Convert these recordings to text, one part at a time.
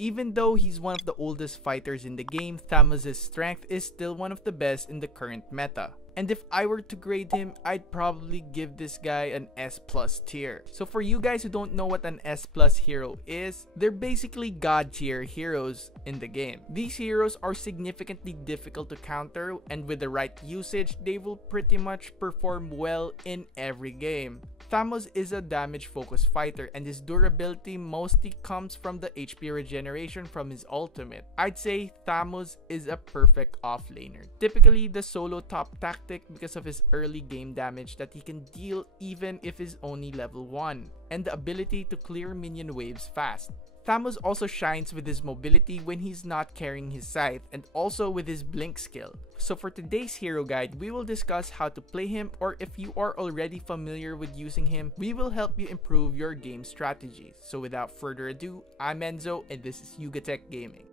Even though he's one of the oldest fighters in the game, Thamuz' strength is still one of the best in the current meta. And if I were to grade him, I'd probably give this guy an S+ tier. So for you guys who don't know what an S+ hero is, they're basically god tier heroes in the game. These heroes are significantly difficult to counter, and with the right usage, they will pretty much perform well in every game. Thamuz is a damage-focused fighter, and his durability mostly comes from the HP regeneration from his ultimate. I'd say Thamuz is a perfect offlaner. Typically the solo top tactic because of his early game damage that he can deal even if he's only level 1, and the ability to clear minion waves fast. Thamuz also shines with his mobility when he's not carrying his scythe, and also with his blink skill. So for today's hero guide, we will discuss how to play him, or if you are already familiar with using him, we will help you improve your game strategies. So without further ado, I'm Enzo and this is Yugatech Gaming.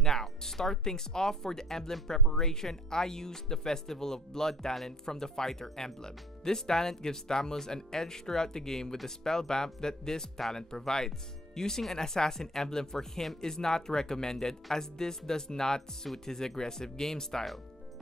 Now, to start things off for the emblem preparation, I used the Festival of Blood talent from the fighter emblem. This talent gives Thamuz an edge throughout the game with the spell vamp that this talent provides. Using an assassin emblem for him is not recommended as this does not suit his aggressive game style,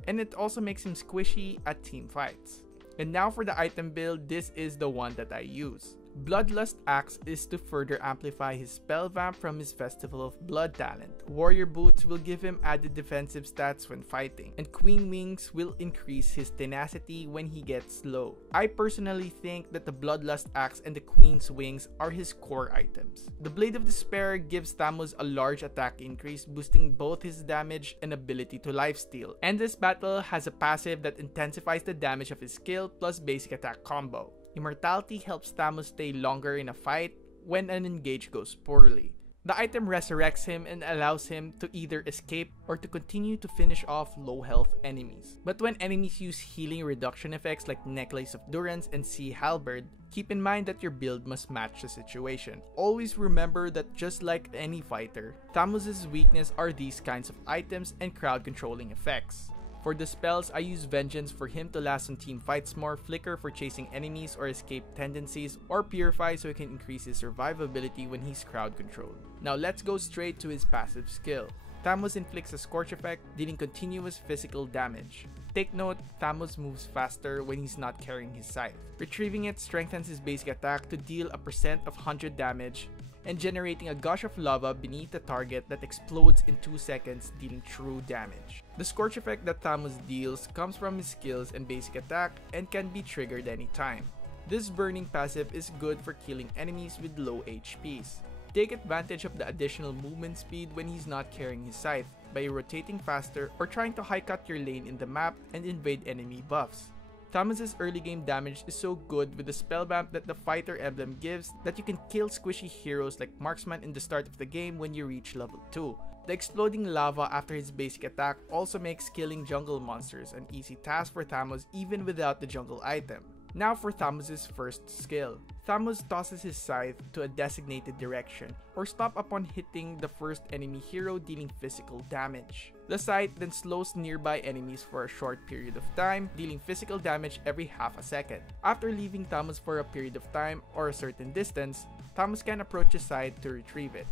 and it also makes him squishy at team fights. And now for the item build, this is the one that I use. Bloodlust Axe is to further amplify his spell vamp from his Festival of Blood talent. Warrior Boots will give him added defensive stats when fighting, and Queen Wings will increase his tenacity when he gets low. I personally think that the Bloodlust Axe and the Queen's Wings are his core items. The Blade of Despair gives Thamuz a large attack increase, boosting both his damage and ability to lifesteal. Endless Battle has a passive that intensifies the damage of his skill plus basic attack combo. Immortality helps Thamuz stay longer in a fight when an engage goes poorly. The item resurrects him and allows him to either escape or to continue to finish off low health enemies. But when enemies use healing reduction effects like Necklace of Durance and Sea Halberd, keep in mind that your build must match the situation. Always remember that just like any fighter, Thamuz's weakness are these kinds of items and crowd controlling effects. For the spells, I use Vengeance for him to last on team fights more, Flicker for chasing enemies or escape tendencies, or Purify so he can increase his survivability when he's crowd controlled. Now let's go straight to his passive skill. Thamuz inflicts a Scorch effect, dealing continuous physical damage. Take note, Thamuz moves faster when he's not carrying his scythe. Retrieving it strengthens his basic attack to deal a percent of 100 damage, and generating a gush of lava beneath the target that explodes in 2 seconds, dealing true damage. The Scorch effect that Thamuz deals comes from his skills and basic attack and can be triggered anytime. This burning passive is good for killing enemies with low HPs. Take advantage of the additional movement speed when he's not carrying his scythe by rotating faster or trying to high cut your lane in the map and invade enemy buffs. Thamuz's early game damage is so good with the spell vamp that the fighter emblem gives that you can kill squishy heroes like Marksman in the start of the game when you reach level 2. The exploding lava after his basic attack also makes killing jungle monsters an easy task for Thamuz even without the jungle item. Now for Thamuz's first skill. Thamuz tosses his scythe to a designated direction, or stop upon hitting the first enemy hero dealing physical damage. The scythe then slows nearby enemies for a short period of time, dealing physical damage every half a second. After leaving Thamuz for a period of time or a certain distance, Thamuz can approach his scythe to retrieve it.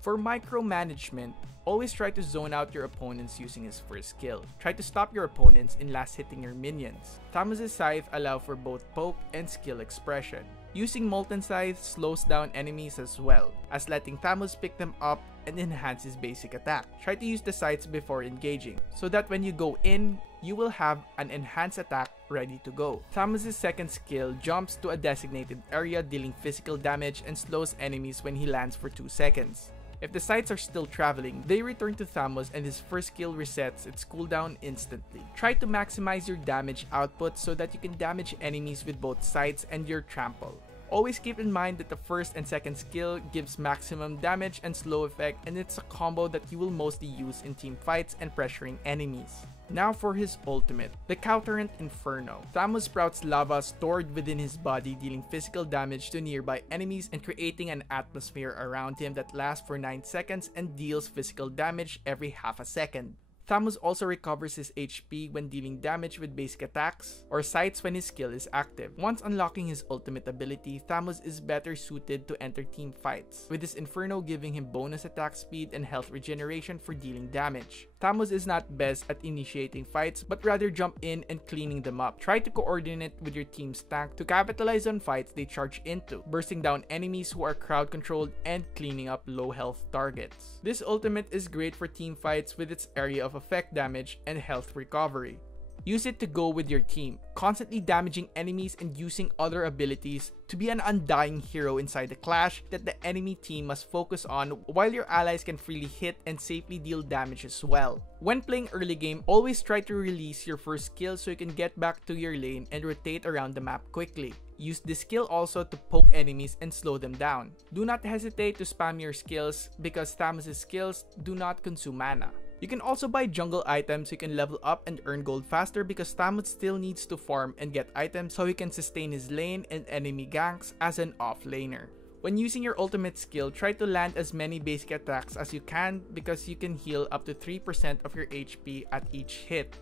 For micromanagement, always try to zone out your opponents using his first skill. Try to stop your opponents in last hitting your minions. Thamuz's scythe allow for both poke and skill expression. Using Molten Scythe slows down enemies as well, as letting Thamuz pick them up and enhance his basic attack. Try to use the scythes before engaging, so that when you go in, you will have an enhanced attack ready to go. Thamuz's second skill jumps to a designated area dealing physical damage and slows enemies when he lands for 2 seconds. If the scythes are still traveling, they return to Thamuz and his first skill resets its cooldown instantly. Try to maximize your damage output so that you can damage enemies with both scythes and your trample. Always keep in mind that the first and second skill gives maximum damage and slow effect, and it's a combo that you will mostly use in team fights and pressuring enemies. Now for his ultimate, the Counterant Inferno. Thamuz sprouts lava stored within his body, dealing physical damage to nearby enemies and creating an atmosphere around him that lasts for 9 seconds and deals physical damage every half a second. Thamuz also recovers his HP when dealing damage with basic attacks, or sights when his skill is active. Once unlocking his ultimate ability, Thamuz is better suited to enter team fights, with his Inferno giving him bonus attack speed and health regeneration for dealing damage. Thamuz is not best at initiating fights, but rather jump in and cleaning them up. Try to coordinate with your team's tank to capitalize on fights they charge into, bursting down enemies who are crowd controlled and cleaning up low health targets. This ultimate is great for team fights with its area of effect damage and health recovery. Use it to go with your team, constantly damaging enemies and using other abilities to be an undying hero inside the clash that the enemy team must focus on, while your allies can freely hit and safely deal damage as well. When playing early game, always try to release your first skill so you can get back to your lane and rotate around the map quickly. Use this skill also to poke enemies and slow them down. Do not hesitate to spam your skills because Thamuz's skills do not consume mana. You can also buy jungle items so you can level up and earn gold faster because Thamuz still needs to farm and get items so he can sustain his lane and enemy ganks as an off-laner. When using your ultimate skill, try to land as many basic attacks as you can because you can heal up to 3% of your HP at each hit.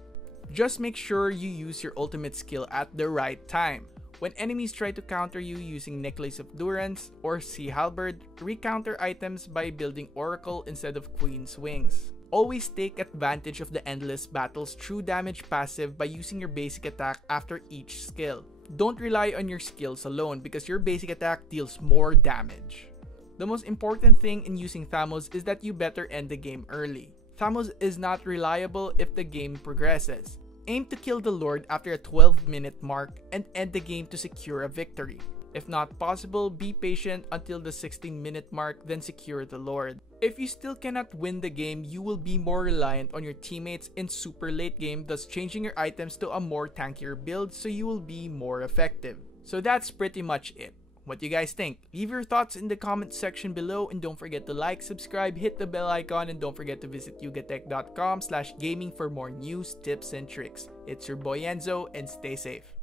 Just make sure you use your ultimate skill at the right time. When enemies try to counter you using Necklace of Durance or Sea Halberd, recounter items by building Oracle instead of Queen's Wings. Always take advantage of the Endless Battle's true damage passive by using your basic attack after each skill. Don't rely on your skills alone because your basic attack deals more damage. The most important thing in using Thamuz is that you better end the game early. Thamuz is not reliable if the game progresses. Aim to kill the Lord after a 12-minute mark and end the game to secure a victory. If not possible, be patient until the 16-minute mark, then secure the Lord. If you still cannot win the game, you will be more reliant on your teammates in super late game, thus changing your items to a more tankier build so you will be more effective. So that's pretty much it. What do you guys think? Leave your thoughts in the comment section below and don't forget to like, subscribe, hit the bell icon, and don't forget to visit yugatech.com/gaming for more news, tips, and tricks. It's your boy Enzo and stay safe.